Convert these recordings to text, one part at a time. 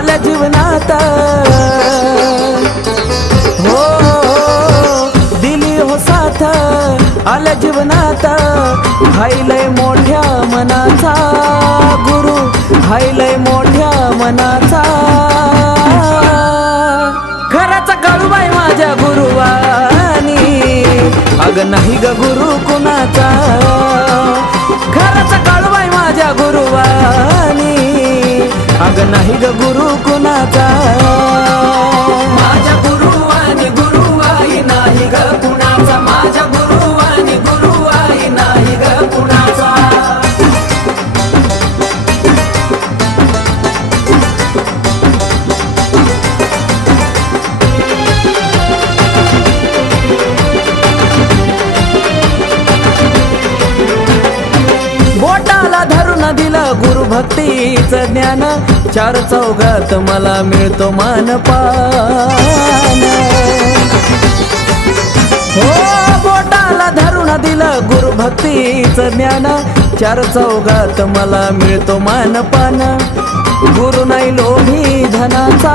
आल्या जीवनात हो दिली हो साथ आल्या जीवनात हायलय मोठ्या मनाचा गुरु हायलय मोठ्या मनाचा खराचा काळूबाई माझ्या गुरुवानी अग नाही ग गुरु कुणाचा खराचा काळूबाई माझ्या गुरुवानी अग नाही ग गुरु कुणाचा माझ्या गुरुवानी गुरुवाई नाही ग कुणाचा माझ्या गुरुवानी गुरुवाई नाही ग कुणाचा बोटाला धरून दिलं गुरु भक्तीचं ज्ञान चार चौघात मला मिळतो मानपान हो बोटाला धरून दिलं गुरु भक्तीचं ज्ञान चार चौघात मला मिळतो मानपान गुरु नाही लोभी धनाचा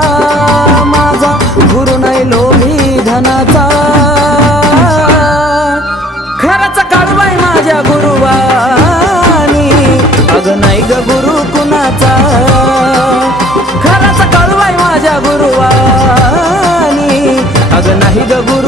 माझा गुरु नाही लोभी धनाचा खराचा काळूबाई माझ्या गुरुवानी अग नाही ग गुरु कुणाचा खराचा काळूबाई माझ्या गुरुवानी अग नाही ग गुरु